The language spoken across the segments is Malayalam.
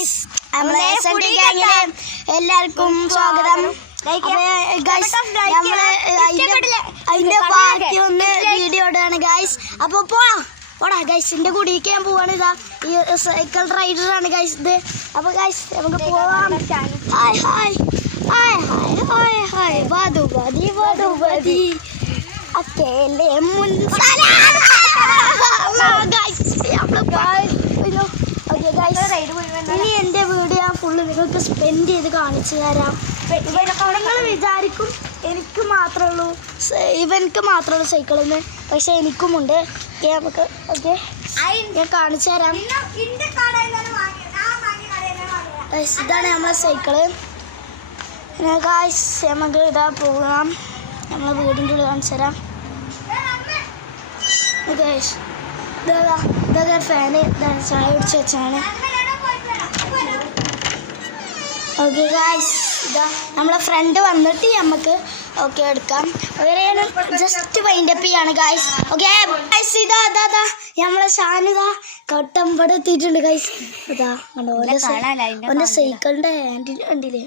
ഗൈസ് നമ്മളെ എല്ലാവർക്കും സ്വാഗതം. അതിന്റെ ബാക്കിയൊന്ന് വീഡിയോ ഇടാണ് ഗൈസ്. അപ്പോൾ പോടാ ഗൈസ്, എൻ്റെ കൂടിക്ക് ഞാൻ പോവാണ്. ഇതാ ഈ സൈക്കിൾ റൈഡറാണ് ഗൈസ് ഇത്. അപ്പോൾ ഗൈസ് നമുക്ക് പോവാം. Hi hi hi hi hi hi വധുവതി വധുവതി അക്കേലെ ഇനി എൻ്റെ വീഡിയോ ഞാൻ ഫുള്ള് നിങ്ങൾക്ക് സ്പെൻഡ് ചെയ്ത് കാണിച്ചു തരാം. നിങ്ങൾ വിചാരിക്കും എനിക്ക് മാത്രമേ ഉള്ളൂ, ഇവനക്ക് മാത്രമേ ഉള്ളൂ സൈക്കിളെന്ന്, പക്ഷെ എനിക്കുമുണ്ട്. നമുക്ക് ഓക്കെ ഞാൻ കാണിച്ചു തരാം. ഇതാണ് നമ്മളെ സൈക്കിള്. ഗായ്സ് നമുക്ക് ഇതാ പോകാം. നമ്മളെ വീടിൻ്റെ ഉള്ളിൽ കാണിച്ചു തരാം. ഗായ്സ് ഇതാ ഫാന് ചായ പിടിച്ച് വെച്ചാണ്. ഓക്കെ ഗായ്സ് ഇതാ നമ്മളെ ഫ്രണ്ട് വന്നിട്ട് നമുക്ക് ഓക്കെ എടുക്കാം. ജസ്റ്റ് വൈൻഡപ്പ് ചെയ്യാണ് ഗായ്സ്. ഓക്കെ ഗായ്സ് ഇതാ നമ്മളെ ഷാനിതാ കട്ടമ്പട എത്തിയിട്ടുണ്ട് ഗായ്സ്. ഇതാ കണ്ടോ ഓൻ്റെ സൈക്കിളിൻ്റെ ഹാൻഡിൽ കണ്ടില്ലേ?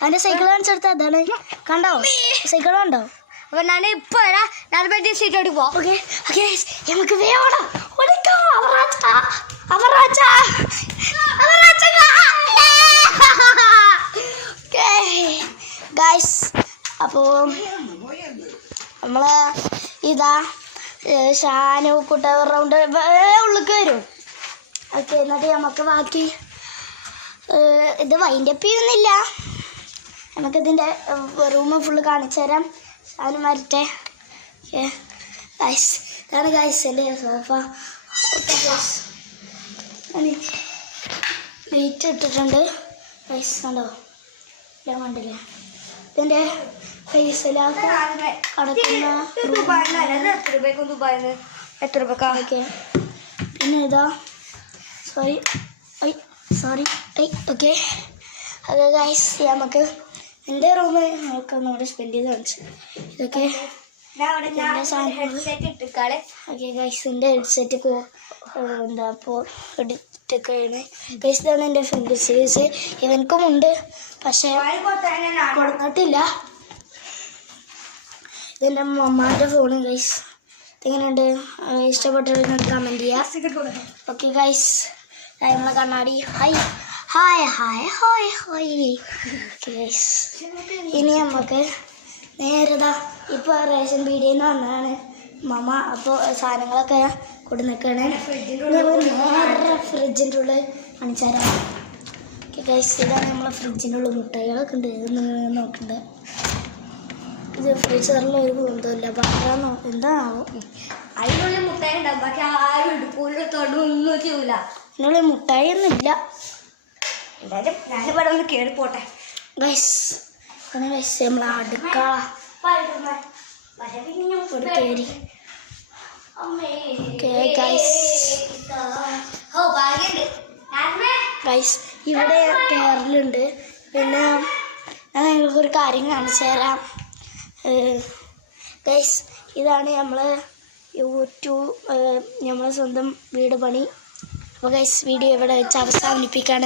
അതിൻ്റെ സൈക്കിൾ കാണിച്ചെടുത്ത അതാണ്. കണ്ടോ സൈക്കിൾ കണ്ടോ? അപ്പൊ ഞാൻ ഇപ്പൊ സീറ്റോട്ട് പോവാം. ഓക്കെ ഓക്കെ നമുക്ക് വേണം ഗൈസ്. അപ്പോൾ നമ്മള് ഇതാ ഷാനു കൂട്ട റൗണ്ട് ഉള്ളിലേക്ക് വരും. ഓക്കെ എന്നിട്ട് നമുക്ക് ബാക്കി ഇത് വൈൻഡപ്പ് ചെയ്യുന്നില്ല. നമുക്കിതിൻ്റെ റൂം ഫുള്ള് കാണിച്ചു തരാം. ഷാനു വരട്ടെ. ഓക്കെ ഗൈസ് ഇതാണ് ഗൈസ് എൻ്റെ സോഫ. ഓക്കെ ഗൈസ് ലൈറ്റ് ഇട്ടിട്ടുണ്ട് ഗൈസ്. കണ്ടോ ഞാൻ കണ്ടില്ലേ ഇതിൻ്റെ ഫേസിലാക്കി കടക്കുന്ന എത്ര രൂപക്കാ? ഓക്കെ പിന്നെ ഇതാ സോറി ഓക്കെ അത് ഗൈസ് നമുക്ക് എൻ്റെ റൂമിൽ നമുക്ക് ഒന്നുകൂടെ സ്പെൻഡ് ചെയ്ത് കാണിച്ചു. ഇതൊക്കെ ഓക്കെ ഗൈസ് എൻ്റെ ഹെഡ്സെറ്റ് എന്താ അപ്പോൾ എടുത്തൊക്കെയാണ് ഗൈസ്. ഇതാണ് എൻ്റെ ഫ്രണ്ട് സീരീസ്. ഇവനക്കും ഉണ്ട് പക്ഷേ കൊടുത്തിട്ടില്ല. ഇതെൻ്റെ മമ്മാൻ്റെ ഫോണ് ഗൈസ്. ഇതെങ്ങനെയുണ്ട്? ഇഷ്ടപ്പെട്ടവർ കമൻറ്റ് ചെയ്യുക. ഓക്കെ ഗൈസ് നമ്മളെ കണ്ണാടി hi hi hi hi hi guys. ഇനി നമുക്ക് നേരതാ ഇപ്പോൾ റേഷൻ പീടികയിൽ നിന്ന് വന്നതാണ് മമ്മ. അപ്പോൾ സാധനങ്ങളൊക്കെ കൊണ്ട് നിൽക്കുകയാണ്. നേരെ ഫ്രിഡ്ജിൻ്റെ ഉള്ളിൽ കാണിച്ചു തരാം. ഓക്കെ ഗൈസ് ഇതാണ് നമ്മളെ ഫ്രിഡ്ജിൻ്റെ ഉള്ളിൽ മുട്ടകളൊക്കെ ഉണ്ട്. ഇതൊന്ന് നോക്കണ്ട. ഇത് ഫ്രീസറിൽ ഒരു ബന്ധമില്ല പറയാന്നോ എന്താണോ അതിനുള്ളിൽ മുട്ടായി ഉണ്ടാവും. പക്ഷെ ആരും എടുക്കൂല തൊടൊന്നും ചെയ്യൂല. അതിനുള്ളിൽ മുട്ടായി ഒന്നും ഇല്ല. എന്തായാലും ഞാനിവിടെ ഒന്ന് കയറി പോട്ടെ ഗൈസ്. അങ്ങനെ ഗൈസ് നമ്മൾ അടുക്കള കയറി. ഗൈസ് ഇവിടെ കയറലുണ്ട്. പിന്നെ ഞാൻ നിങ്ങൾക്കൊരു കാര്യം കാണിച്ചു തരാം ഗൈസ്. ഇതാണ് നമ്മളെ യൂട്യൂബ് നമ്മളെ സ്വന്തം വീട് പണി. അപ്പോൾ ഗൈസ് വീഡിയോ ഇവിടെ വെച്ച് അവസാനിപ്പിക്കുകയാണ്.